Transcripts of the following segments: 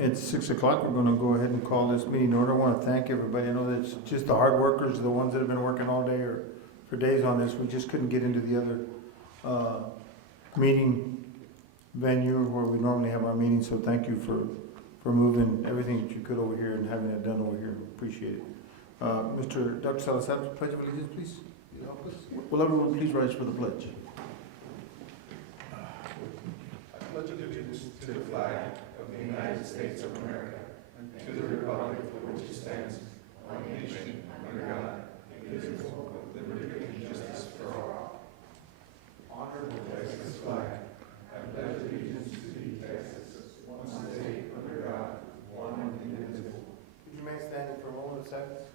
It's 6 o'clock. We're gonna go ahead and call this meeting in order. I wanna thank everybody. I know that it's just the hard workers, the ones that have been working all day or for days on this. We just couldn't get into the other, meeting venue where we normally have our meetings, so thank you for moving everything that you could over here and having it done over here. Appreciate it. Dr. Salazar, pledge of allegiance, please. You help us? Will everyone please rise for the pledge? I pledge allegiance to the flag of the United States of America and to the republic for which it stands, one nation, under God, indivisible, with liberty and justice for all. Honorable Texas flag, I pledge allegiance to thee, Texas, one state, under God, one and indivisible. Would you mind standing for a moment of silence?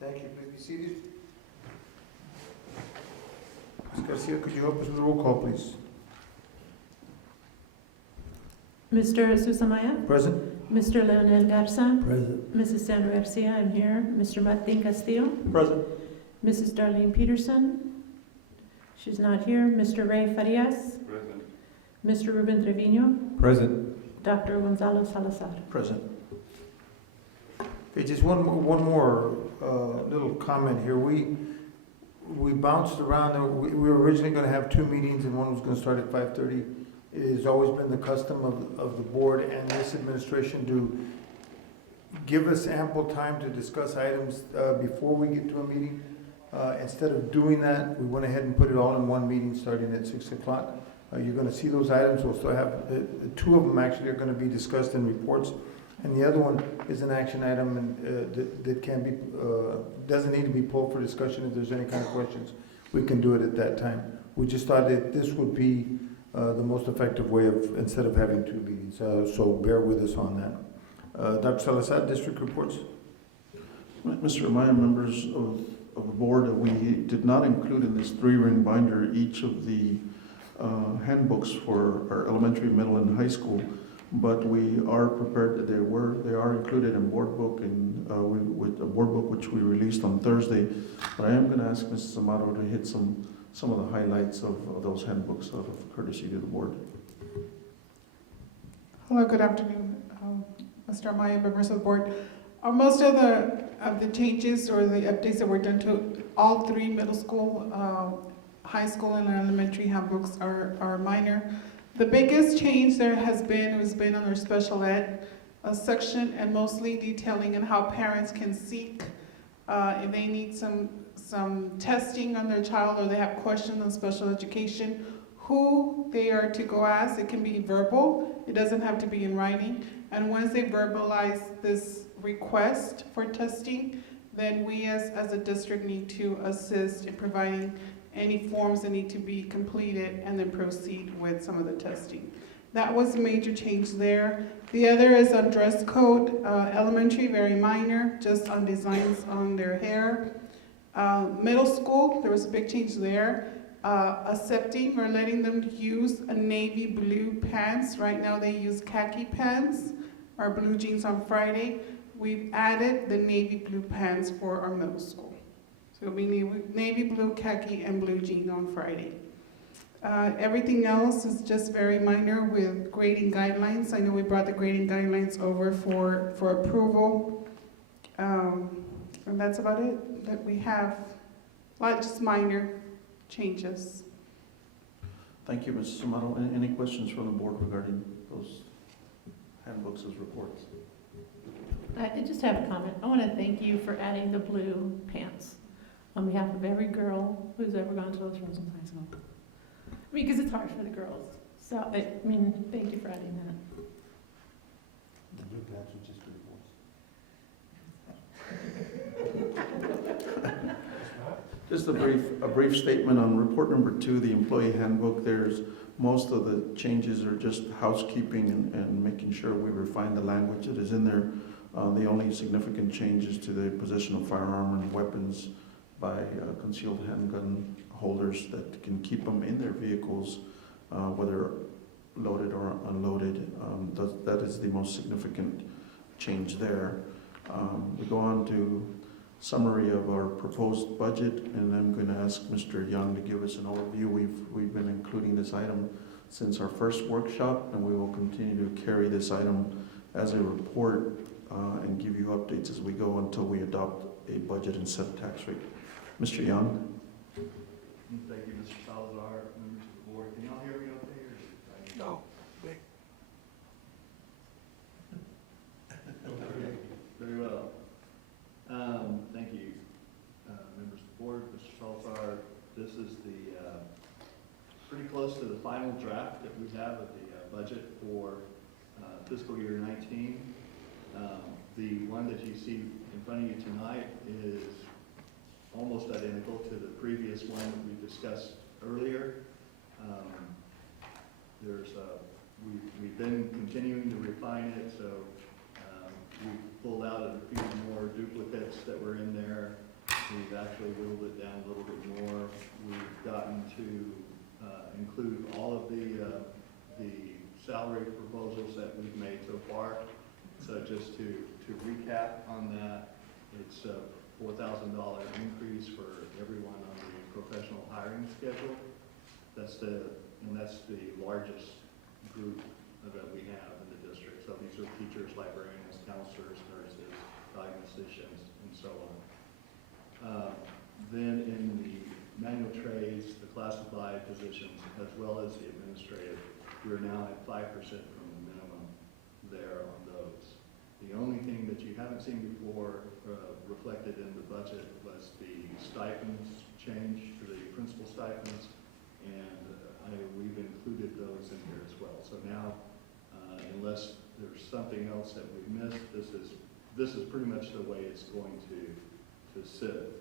Thank you. Please be seated. Ms. Garcia, could you help us with the roll call, please? Mr. Susamaya? Present. Mr. Leonel Garza? Present. Mrs. Sandra Garcia, I'm here. Mr. Martin Castillo? Present. Mrs. Darlene Peterson? She's not here. Mr. Ray Farias? Present. Mr. Ruben Trevino? Present. Dr. Gonzalo Salazar? Present. Okay, just one more little comment here. We bounced around. We were originally going to have two meetings, and one was going to start at 5:30. It has always been the custom of the board and this administration to give us ample time to discuss items before we get to a meeting. Instead of doing that, we went ahead and put it all in one meeting starting at 6 o'clock. You're going to see those items. We'll still have two of them actually are going to be discussed in reports. And the other one is an action item and that can be, doesn't need to be pulled for discussion. If there's any kind of questions, we can do it at that time. We just thought that this would be the most effective way of, instead of having two meetings. So bear with us on that. Dr. Salazar, district reports. Mr. Amaya, members of the board, we did not include in this 3-ring binder each of the handbooks for our elementary, middle, and high school. But we are prepared that they are included in board book and with a board book which we released on Thursday. But I am going to ask Mrs. Amaro to hit some of the highlights of those handbooks out of courtesy to the board. Hello, good afternoon, Mr. Amaya, members of the board. Most of the changes or the updates that were done to all 3 middle school, high school, and elementary handbooks are minor. The biggest change there has been on our special ed section, and mostly detailing on how parents can seek if they need some testing on their child or they have questions on special education, who they are to go ask. It can be verbal, it doesn't have to be in writing. And once they verbalize this request for testing, then we as a district need to assist in providing any forms that need to be completed and then proceed with some of the testing. That was a major change there. The other is on dress code, elementary, very minor, just on designs on their hair. Middle school, there was a big change there. Accepting or letting them use a navy blue pants. Right now they use khaki pants or blue jeans on Friday. We've added the navy blue pants for our middle school. So it'll be navy blue, khaki, and blue jean on Friday. Everything else is just very minor with grading guidelines. I know we brought the grading guidelines over for approval. And that's about it that we have. Just minor changes. Thank you, Mrs. Amaro. Any questions from the board regarding those handbooks as reports? I just have a comment. I want to thank you for adding the blue pants on behalf of every girl who's ever gone to those Fresnos High School. Because it's hard for the girls. So, I mean, thank you for adding that. The blue pants are just pretty ones. Just a brief statement on report number 2, the employee handbook. There's most of the changes are just housekeeping and making sure we refine the language that is in there. The only significant changes to the possession of firearm and weapons by concealed handgun holders that can keep them in their vehicles, whether loaded or unloaded. That is the most significant change there. We go on to summary of our proposed budget, and I'm going to ask Mr. Young to give us an overview. We've been including this item since our first workshop, and we will continue to carry this item as a report and give you updates as we go until we adopt a budget and set tax rate. Mr. Young? Thank you, Mr. Salazar, members of the board. Can y'all hear me okay? Or No. Okay, very well. Thank you, members of the board, Mr. Salazar. This is the, pretty close to the final draft that we have of the budget for fiscal year 19. The one that you see in front of you tonight is almost identical to the previous one that we discussed earlier. We've been continuing to refine it, so we've pulled out a few more duplicates that were in there. We've actually whittled it down a little bit more. We've gotten to include all of the salary proposals that we've made so far. So just to recap on that, it's a $4,000 increase for everyone on the professional hiring schedule. That's the largest group that we have in the district. So these are teachers, librarians, counselors, nurses, diagnosticians, and so on. Then in the manual trades, the classified positions, as well as the administrative, we're now at 5% from the minimum there on those. The only thing that you haven't seen before reflected in the budget was the stipends change for the principal stipends, and we've included those in here as well. So now, unless there's something else that we've missed, this is pretty much the way it's going to sit.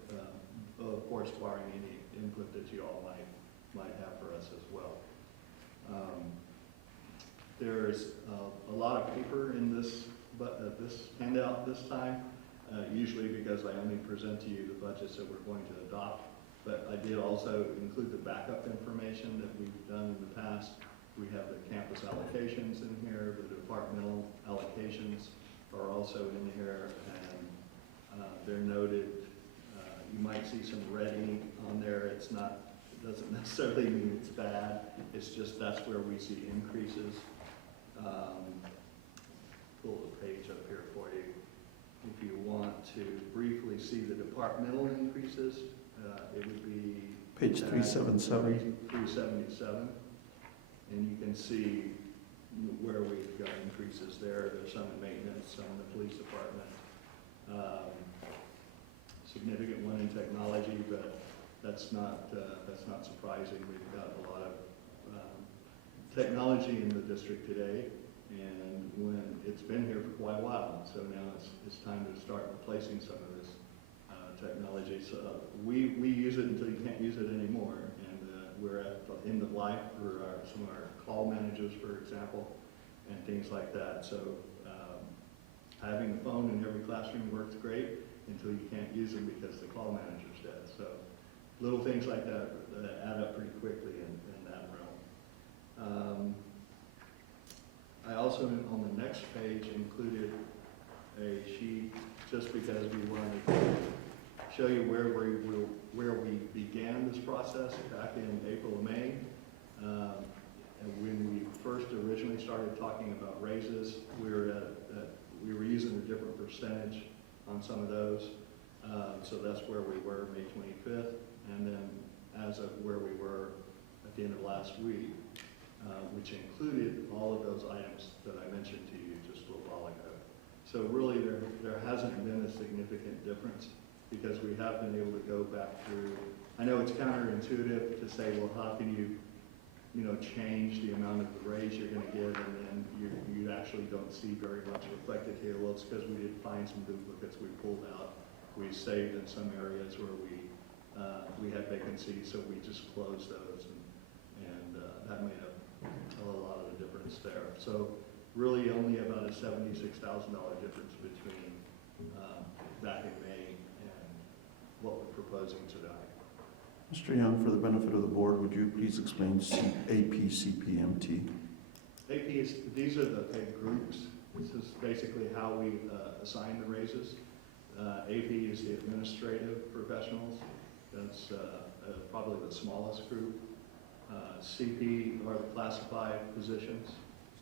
Of course, barring any input that you all might have for us as well. There's a lot of paper in this handout this time, usually because I only present to you the budgets that we're going to adopt. But I did also include the backup information that we've done in the past. We have the campus allocations in here, the departmental allocations are also in here, and they're noted. You might see some red ink on there. It doesn't necessarily mean it's bad. It's just that's where we see increases. Pull the page up here for you. If you want to briefly see the departmental increases, it would be Page 377. 377. And you can see where we've got increases there. There's some in maintenance, some in the police department. Significant one in technology, but that's not surprising. We've got a lot of technology in the district today, and when it's been here for quite a while, so now it's time to start replacing some of this technology. So we use it until you can't use it anymore, and we're at the end of life for some of our call managers, for example, and things like that. So having a phone in every classroom works great until you can't use them because the call manager's dead. So little things like that add up pretty quickly in that realm. I also, on the next page, included a sheet just because we wanted to show you where we began this process back in April or May. And when we first originally started talking about raises, we were using a different percentage on some of those. So that's where we were May 25th, and then as of where we were at the end of last week, which included all of those items that I mentioned to you just a little while ago. So really there hasn't been a significant difference because we have been able to go back through. I know it's counterintuitive to say, well, how can you change the amount of the raise you're going to give, and then you actually don't see very much reflected here. Well, it's because we did find some duplicates we pulled out. We saved in some areas where we had vacancies, so we just closed those, and that made up a lot of the difference there. So really only about a $76,000 difference between back in May and what we're proposing today. Mr. Young, for the benefit of the board, would you please explain AP, CPMT? these are the paid groups. This is basically how we assign the raises. AP is the administrative professionals. That's probably the smallest group. CP are the classified positions.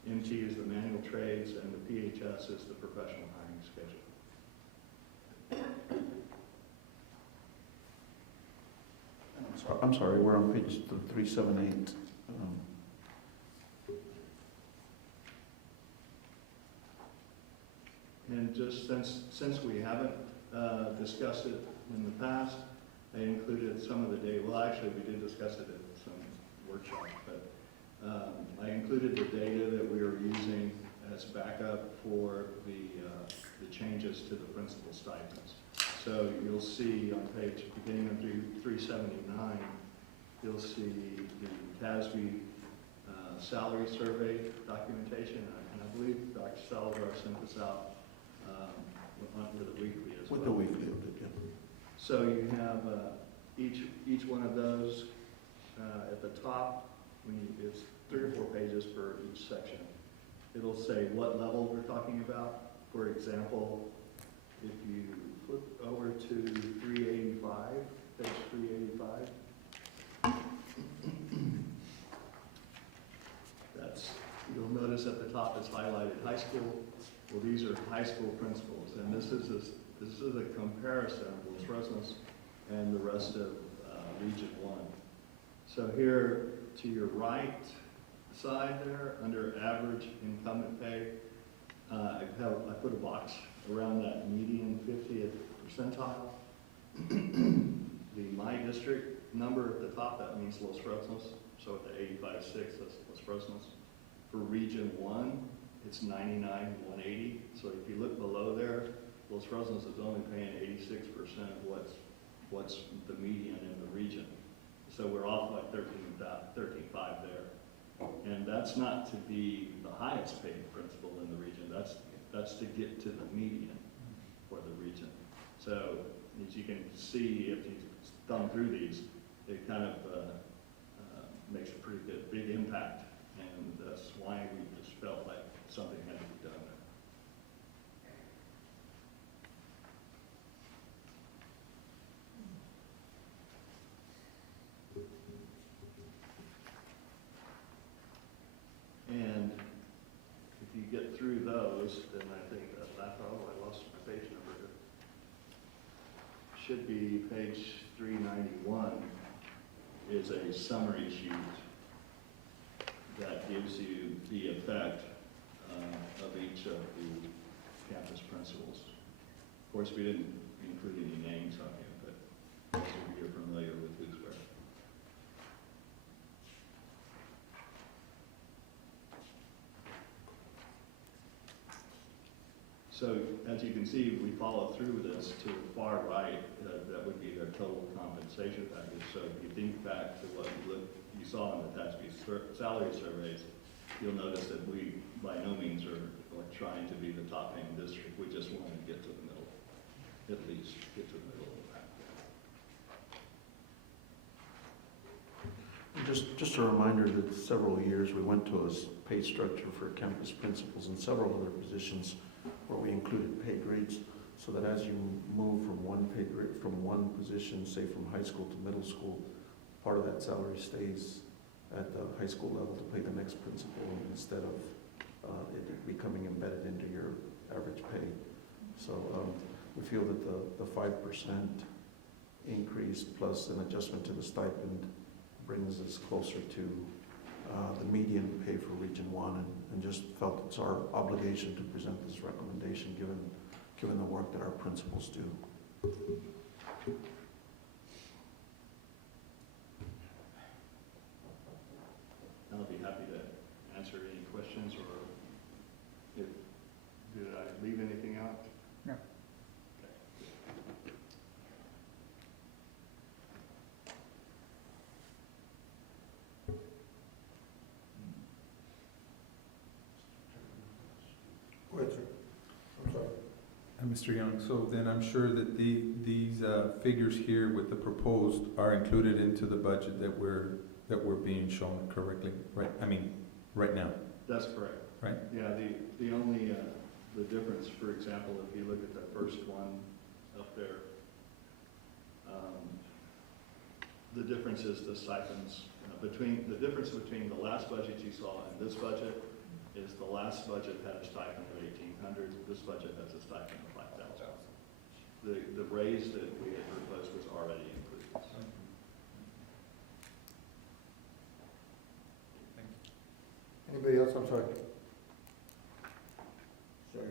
MT is the manual trades, and the PHS is the professional hiring schedule. I'm sorry, we're on page 378. And just since we haven't discussed it in the past, I included some of the data. Well, actually, we did discuss it at some workshops, but I included the data that we are using as backup for the changes to the principal stipends. So you'll see on page beginning of 379, you'll see the CISD salary survey documentation, and I believe Dr. Salazar sent this out with the weekly as well. With the weekly update, yeah. So you have each one of those at the top. It's 3 or 4 pages for each section. It'll say what level we're talking about. For example, if you flip over to 385, page 385, you'll notice at the top it's highlighted high school. Well, these are high school principals, and this is a comparison of Los Fresnos and the rest of Region 1. So here to your right side there, under average incumbent pay, I put a box around that median 50th percentile. The my district number at the top, that means Los Fresnos. So at the 85.6, that's Los Fresnos. For Region 1, it's 99,180. So if you look below there, Los Fresnos is only paying 86% of what's the median in the region. So we're off like 13.5 there. And that's not to be the highest paid principal in the region. That's to get to the median for the region. So as you can see, if you thumb through these, it kind of makes a pretty big impact. And that's why we just felt like something had to be done there. And if you get through those, then I think I lost my page number here. Should be page 391 is a summary sheet that gives you the effect of each of the campus principals. Of course, we didn't include any names on here, but most of you are familiar with who's where. So as you can see, we follow through this to the far right. That would be their total compensation package. So if you think back to what you saw in the TASB salary surveys, you'll notice that we by no means are trying to be the top paying district. We just want to get to the middle, at least get to the middle of the pack. Just a reminder that several years we went to a pay structure for campus principals and several other positions where we included pay grades, so that as you move from one pay grade, from one position, say from high school to middle school, part of that salary stays at the high school level to pay the next principal instead of it becoming embedded into your average pay. So we feel that the 5% increase plus an adjustment to the stipend brings us closer to the median pay for Region 1, and just felt it's our obligation to present this recommendation given the work that our principals do. I'll be happy to answer any questions, or did I leave anything out? No. Go ahead, sir. I'm sorry. Mr. Young, so then I'm sure that these figures here with the proposed are included into the budget that we're being shown correctly, right? I mean, right now. That's correct. Right. Yeah, the only the difference, for example, if you look at the first one, up there. The difference is the stipends. The difference between the last budget you saw and this budget is the last budget had a stipend of $1,800. This budget has a stipend of $5,000. The raise that we had proposed was already included. Anybody else? I'm sorry. Sorry.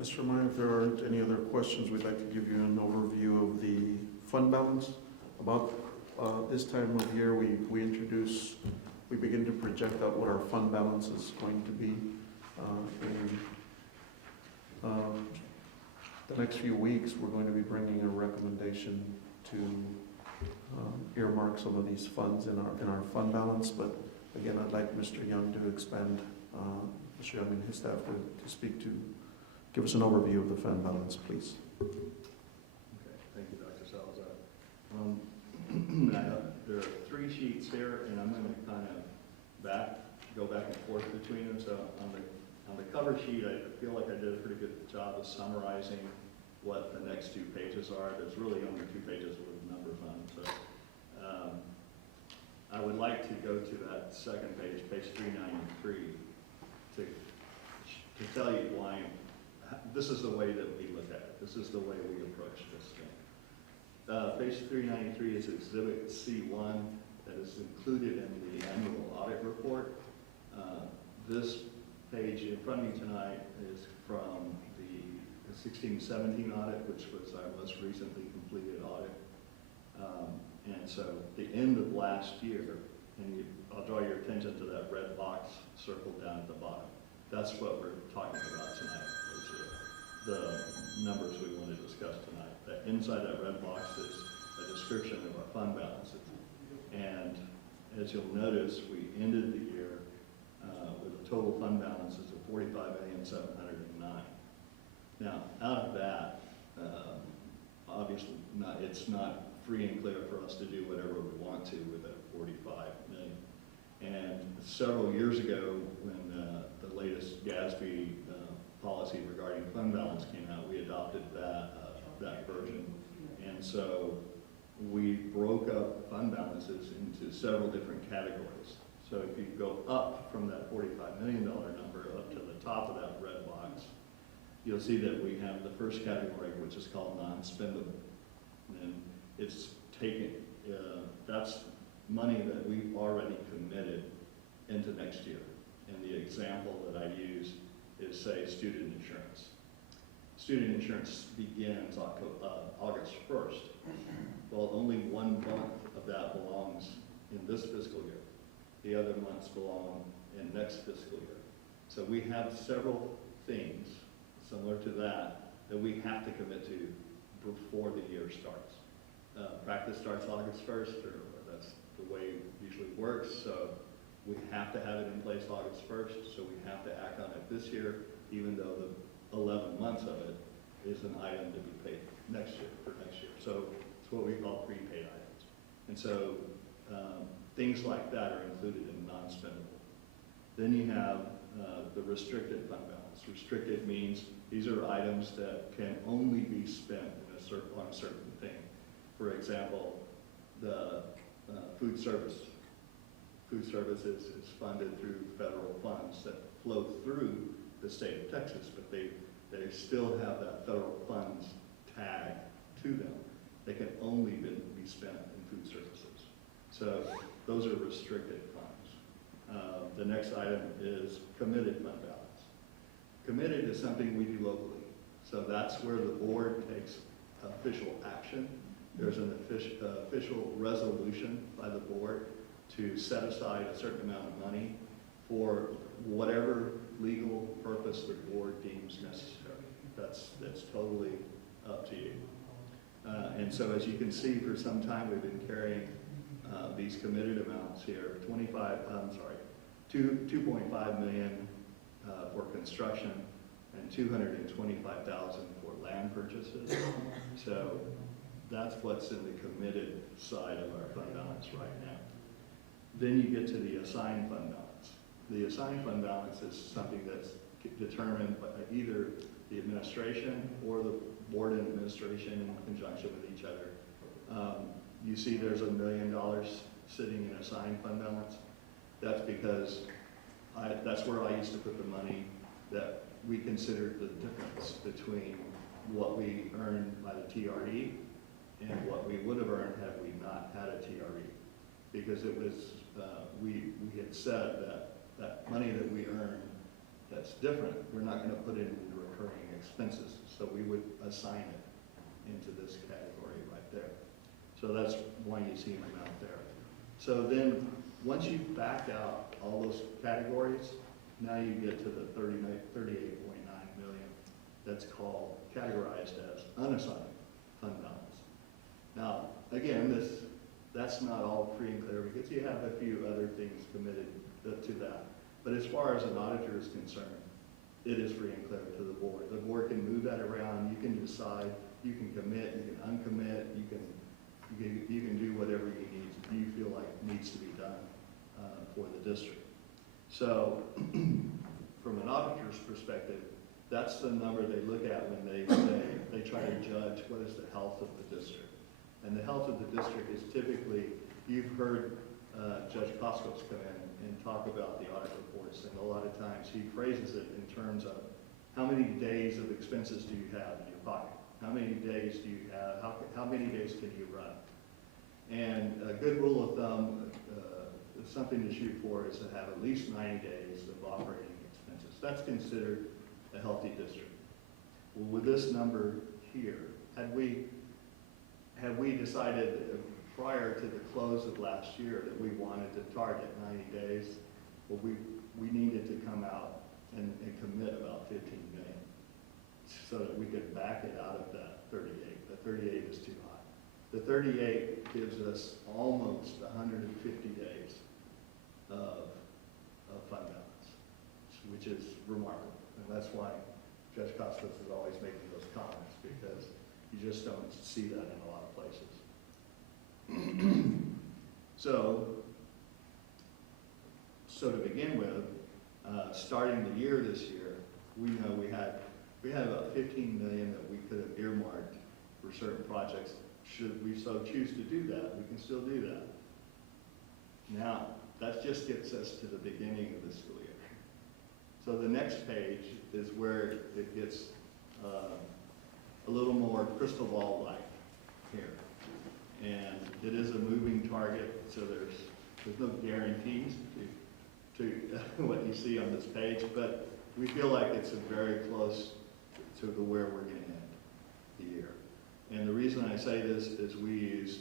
Mr. Meyer, if there aren't any other questions, we'd like to give you an overview of the fund balance. About this time of year, we begin to project out what our fund balance is going to be. In the next few weeks, we're going to be bringing a recommendation to earmark some of these funds in our fund balance. But again, I'd like Mr. Young to expand, Mr. Young and his staff to speak to. Give us an overview of the fund balance, please. Okay, thank you, Dr. Salazar. There are 3 sheets here, and I'm going to kind of go back and forth between them. So on the cover sheet, I feel like I did a pretty good job of summarizing what the next 2 pages are. There's really only 2 pages with numbers on them. So I would like to go to that second page, page 393, to tell you why. This is the way that we look at it. This is the way we approach this thing. Page 393 is Exhibit C1 that is included in the annual audit report. This page in front of you tonight is from the 16-17 audit, which was our most recently completed audit. And so the end of last year, and I'll draw your attention to that red box circled down at the bottom. That's what we're talking about tonight. The numbers we want to discuss tonight. That inside that red box is a description of our fund balances. And as you'll notice, we ended the year with a total fund balances of $45,709,000. Now, out of that, obviously, it's not free and clear for us to do whatever we want to with that $45 million. And several years ago, when the latest GASB policy regarding fund balance came out, we adopted that version. And so we broke up fund balances into several different categories. So if you go up from that $45 million number up to the top of that red box, you'll see that we have the first category, which is called non-spendable. And it's taken, that's money that we've already committed into next year. And the example that I use is, say, student insurance. Student insurance begins August 1st. Well, only 1 month of that belongs in this fiscal year. The other months belong in next fiscal year. So we have several things similar to that we have to commit to before the year starts. Practice starts August 1st, or that's the way it usually works. So we have to have it in place August 1st, so we have to act on it this year, even though the 11 months of it is an item to be paid next year, for next year. So it's what we call prepaid items. And so things like that are included in non-spendable. Then you have the restricted fund balance. Restricted means these are items that can only be spent on a certain thing. For example, the food service. Food services is funded through federal funds that flow through the state of Texas, but they still have that federal funds tag to them. They can only be spent in food services. So those are restricted funds. The next item is committed fund balance. Committed is something we do locally. So that's where the board takes official action. There's an official resolution by the board to set aside a certain amount of money for whatever legal purpose the board deems necessary. That's totally up to you. And so as you can see, for some time we've been carrying these committed amounts here, 2.5 million for construction and 225,000 for land purchases. So that's what's in the committed side of our fund balance right now. Then you get to the assigned fund balance. The assigned fund balance is something that's determined by either the administration or the board and administration in conjunction with each other. You see there's $1 million sitting in assigned fund balance. That's because that's where I used to put the money that we considered the difference between what we earned by the TRE and what we would have earned had we not had a TRE. Because it was, we had said that money that we earn that's different, we're not going to put it into recurring expenses. So we would assign it into this category right there. So that's why you see an amount there. So then, once you back out all those categories, now you get to the 38.9 million that's called, categorized as unassigned fund balance. Now, again, that's not all free and clear because you have a few other things committed to that. But as far as an auditor is concerned, it is free and clear to the board. The board can move that around, you can decide, you can commit, you can uncommit, you can do whatever you feel like needs to be done for the district. So from an auditor's perspective, that's the number they look at when they try to judge what is the health of the district. And the health of the district is typically, you've heard Judge Costos come in and talk about the audit reports, and a lot of times he phrases it in terms of how many days of expenses do you have in your pocket? How many days do you have? How many days can you run? And a good rule of thumb, something to shoot for, is to have at least 90 days of operating expenses. That's considered a healthy district. Well, with this number here, had we decided prior to the close of last year that we wanted to target 90 days, well, we needed to come out and commit about 15 million so that we could back it out of that 38. The 38 is too high. The 38 gives us almost 150 days of fund balance, which is remarkable. And that's why Judge Costos is always making those comments, because you just don't see that in a lot of places. So to begin with, starting the year this year, we know we had about 15 million that we could have earmarked for certain projects. Should we so choose to do that, we can still do that. Now, that just gets us to the beginning of the school year. So the next page is where it gets a little more crystal ball-like here. And it is a moving target, so there's no guarantees to what you see on this page, but we feel like it's very close to where we're going to end the year. And the reason I say this is we used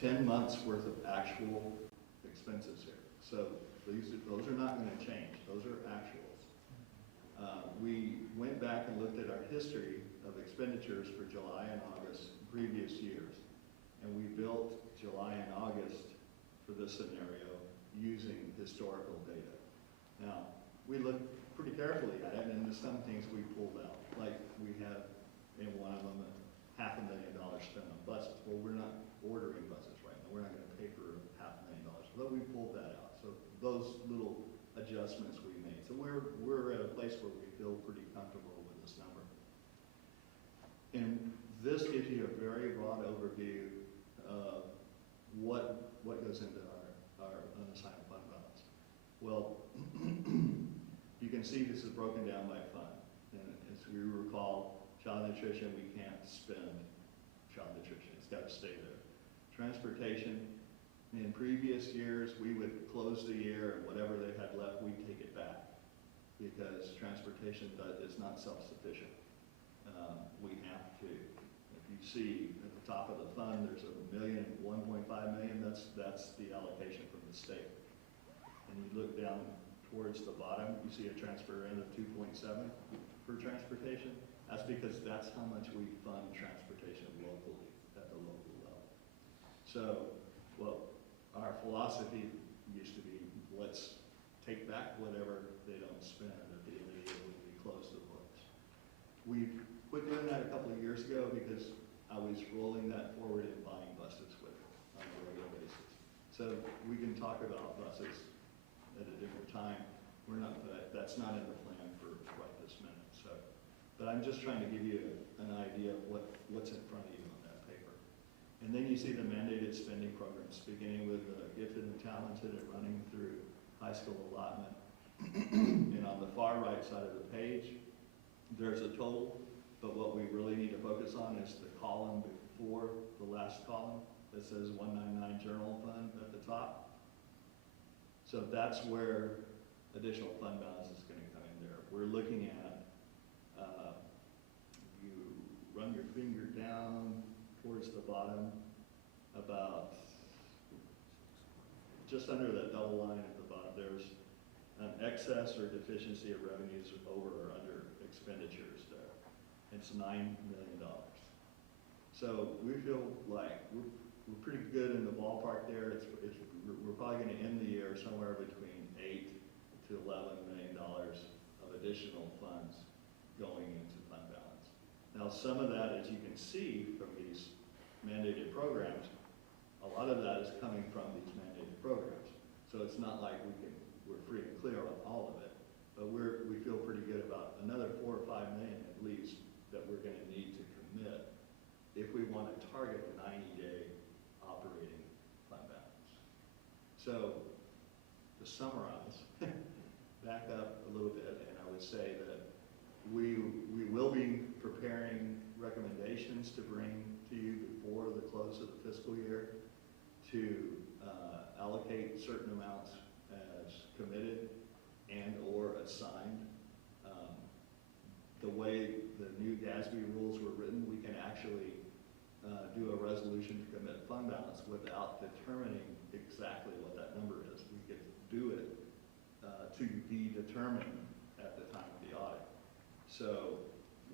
10 months worth of actual expenses here. So those are not going to change. Those are actuals. We went back and looked at our history of expenditures for July and August previous years, and we built July and August for this scenario using historical data. Now, we looked pretty carefully at it, and there's some things we pulled out. Like we have in one of them $500,000 spent on buses. Well, we're not ordering buses right now. We're not going to pay for $500,000, but we pulled that out. So those little adjustments we made. So we're at a place where we feel pretty comfortable with this number. And this gives you a very broad overview of what goes into our unassigned fund balance. Well, you can see this is broken down by fund. And as we recall, child nutrition, we can't spend child nutrition. It's got to stay there. Transportation, in previous years, we would close the year and whatever they had left, we'd take it back because transportation is not self-sufficient. We have to. If you see at the top of the fund, there's $1.5 million. That's the allocation from the state. And you look down towards the bottom, you see a transfer in of 2.7 for transportation. That's because that's how much we fund transportation locally at the local level. So, well, our philosophy used to be, let's take back whatever they don't spend at the end of the year when we close the books. We quit doing that a couple of years ago because I was rolling that forward and buying buses with it on a regular basis. So we can talk about buses at a different time. We're not, that's not in the plan for right this minute, so. But I'm just trying to give you an idea of what's in front of you on that paper. And then you see the mandated spending programs, beginning with gifted and talented and running through high school allotment. And on the far right side of the page, there's a total, but what we really need to focus on is the column before the last column that says 199 general fund at the top. So that's where additional fund balance is going to come in there. We're looking at, you run your finger down towards the bottom, about just under that double line at the bottom, there's an excess or deficiency of revenues over or under expenditures there. It's $9 million. So we feel like we're pretty good in the ballpark there. We're probably going to end the year somewhere between $8 to $11 million of additional funds going into fund balance. Now, some of that, as you can see from these mandated programs, a lot of that is coming from these mandated programs. So it's not like we're free and clear on all of it, but we feel pretty good about another $4 or $5 million at least that we're going to need to commit if we want to target a 90-day operating fund balance. So to summarize, back up a little bit, and I would say that we will be preparing recommendations to bring to you before the close of the fiscal year to allocate certain amounts as committed and or assigned. The way the new GASB rules were written, we can actually do a resolution to commit fund balance without determining exactly what that number is. We could do it to be determined at the time of the audit. So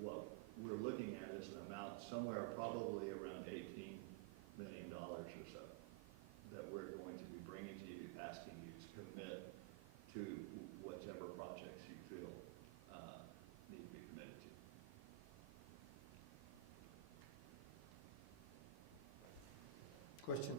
what we're looking at is an amount somewhere probably around $18 million or so that we're going to be bringing to you, asking you to commit to whichever projects you feel need to be committed to. Questions?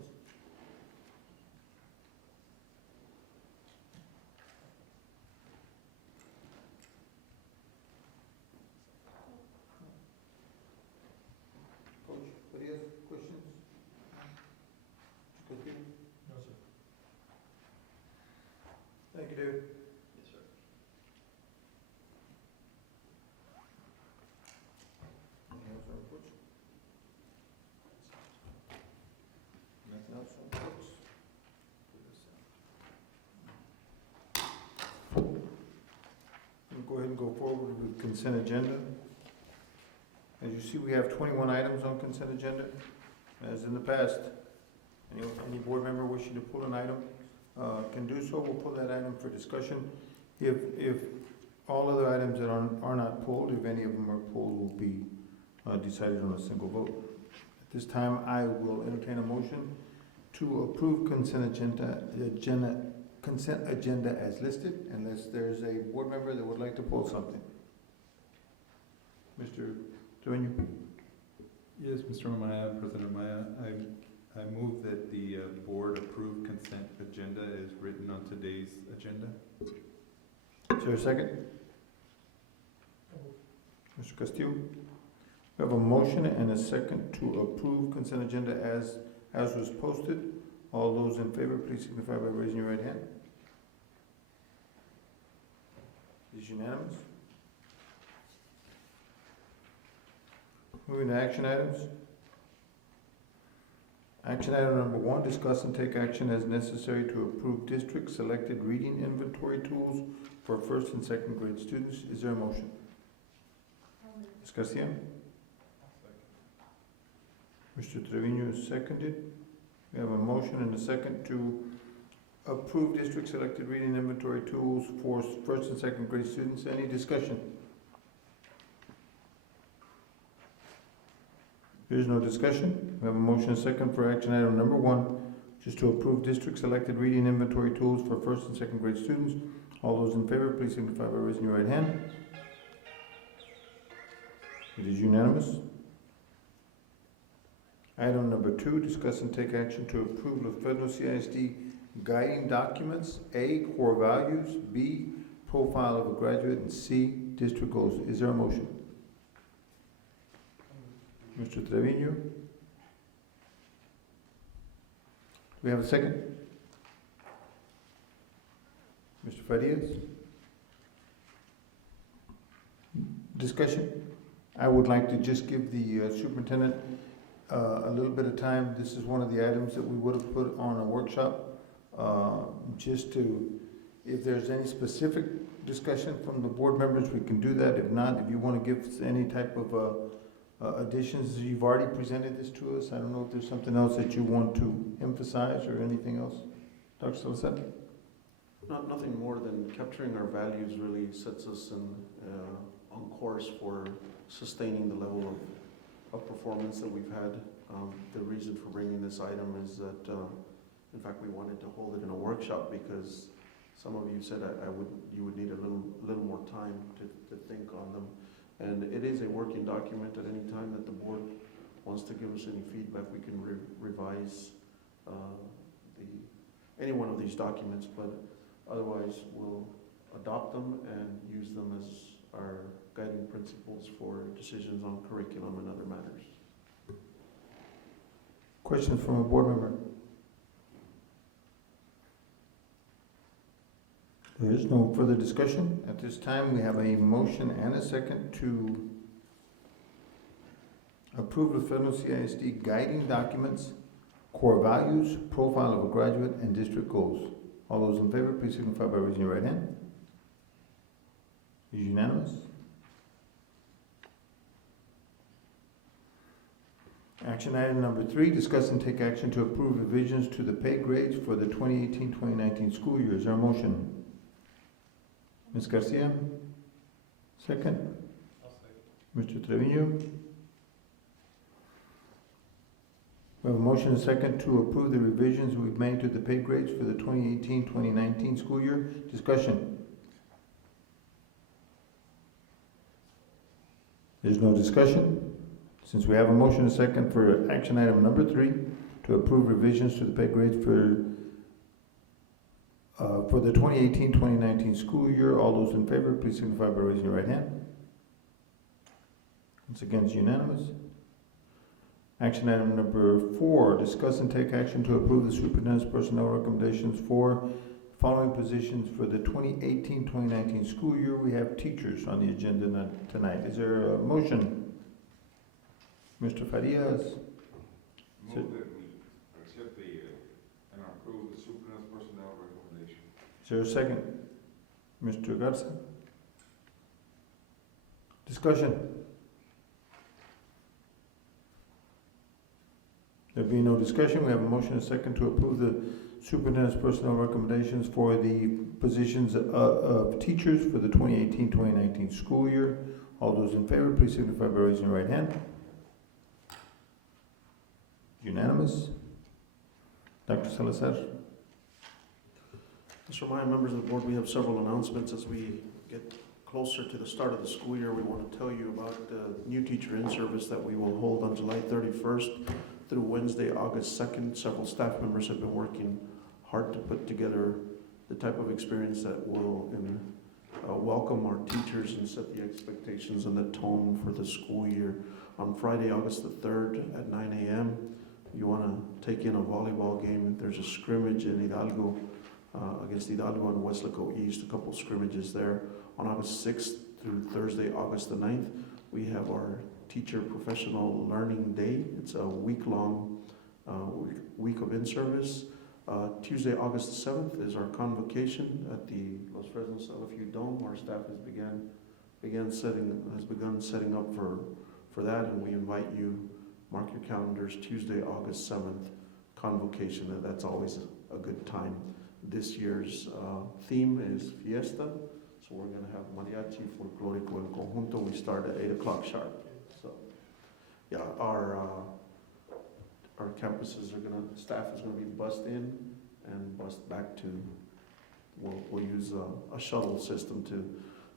Coach, any other questions? No, sir. Thank you, David. Yes, sir. Anything else on Coach? Nothing else on Coach? We'll go ahead and go forward with consent agenda. As you see, we have 21 items on consent agenda. As in the past, any board member wishing to pull an item can do so. We'll pull that item for discussion. If all other items that are not pulled, if any of them are pulled, will be decided on a single vote. At this time, I will entertain a motion to approve consent agenda as listed, unless there's a board member that would like to pull something. Mr. Trevino? Yes, Mr. Amaya, President Amaya, I move that the board approve consent agenda as written on today's agenda. Is there a second? Mr. Castillo? We have a motion and a second to approve consent agenda as was posted. All those in favor, please signify by raising your right hand. It is unanimous. Moving to action items. Action item number 1, discuss and take action as necessary to approve district selected reading inventory tools for first and second grade students. Is there a motion? Ms. Garcia? Mr. Trevino is seconded. We have a motion and a second to approve district selected reading inventory tools for first and second grade students. Any discussion? There is no discussion. We have a motion and a second for action item number 1, just to approve district selected reading inventory tools for first and second grade students. All those in favor, please signify by raising your right hand. It is unanimous. Item number 2, discuss and take action to approve the Fresnos CISD guiding documents, A, core values, B, profile of a graduate, and C, district goals. Is there a motion? Mr. Trevino? We have a second? Mr. Farias? Discussion? I would like to just give the superintendent a little bit of time. This is one of the items that we would have put on a workshop, just to, if there's any specific discussion from the board members, we can do that. If not, if you want to give us any type of additions, you've already presented this to us. I don't know if there's something else that you want to emphasize or anything else. Dr. Salazar? Nothing more than capturing our values really sets us on course for sustaining the level of performance that we've had. The reason for bringing this item is that, in fact, we wanted to hold it in a workshop because some of you said you would need a little more time to think on them. And it is a working document. At any time that the board wants to give us any feedback, we can revise any one of these documents, but otherwise we'll adopt them and use them as our guiding principles for decisions on curriculum and other matters. Questions from a board member? There is no further discussion. At this time, we have a motion and a second to approve the Fresnos CISD guiding documents, core values, profile of a graduate, and district goals. All those in favor, please signify by raising your right hand. Is unanimous? Action item number 3, discuss and take action to approve revisions to the pay grades for the 2018-2019 school year. Is there a motion? Ms. Garcia? Second? Mr. Trevino? We have a motion and a second to approve the revisions we've made to the pay grades for the 2018-2019 school year. Discussion? There's no discussion? Since we have a motion and a second for action item number 3 to approve revisions to the pay grades for the 2018-2019 school year, all those in favor, please signify by raising your right hand. Once again, it's unanimous. Action item number 4, discuss and take action to approve the superintendent's personnel recommendations for following positions for the 2018-2019 school year. We have teachers on the agenda tonight. Is there a motion? Mr. Farias? Move that we accept and approve the superintendent's personnel recommendation. Is there a second? Mr. Garza? Discussion? There being no discussion, we have a motion and a second to approve the superintendent's personnel recommendations for the positions of teachers for the 2018-2019 school year. All those in favor, please signify by raising your right hand. Unanimous. Dr. Salazar? Mr. Maya, members of the board, we have several announcements as we get closer to the start of the school year. We want to tell you about the new teacher in-service that we will hold on July 31st through Wednesday, August 2nd. Several staff members have been working hard to put together the type of experience that will welcome our teachers and set the expectations and the tone for the school year. On Friday, August the 3rd at 9 a.m., you want to take in a volleyball game. There's a scrimmage in Hidalgo against Hidalgo and Weslaco East, a couple scrimmages there. On August 6th through Thursday, August the 9th, we have our Teacher Professional Learning Day. It's a week-long week of in-service. Tuesday, August 7th is our convocation at the Los Fresnos LFU Dome. Our staff has begun setting up for that, and we invite you. Mark your calendars, Tuesday, August 7th, convocation. That's always a good time. This year's theme is Fiesta, so we're going to have Mariachi Folclórico en Conjunto. We start at 8 o'clock sharp. So, yeah, our campuses staff is going to be bussed in and bussed back to, we'll use a shuttle system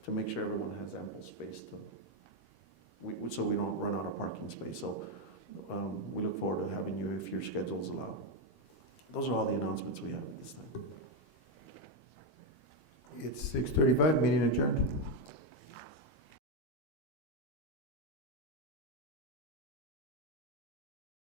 to make sure everyone has ample space so we don't run out of parking space. So we look forward to having you if your schedules allow. Those are all the announcements we have at this time. It's 6:35, meeting adjourned.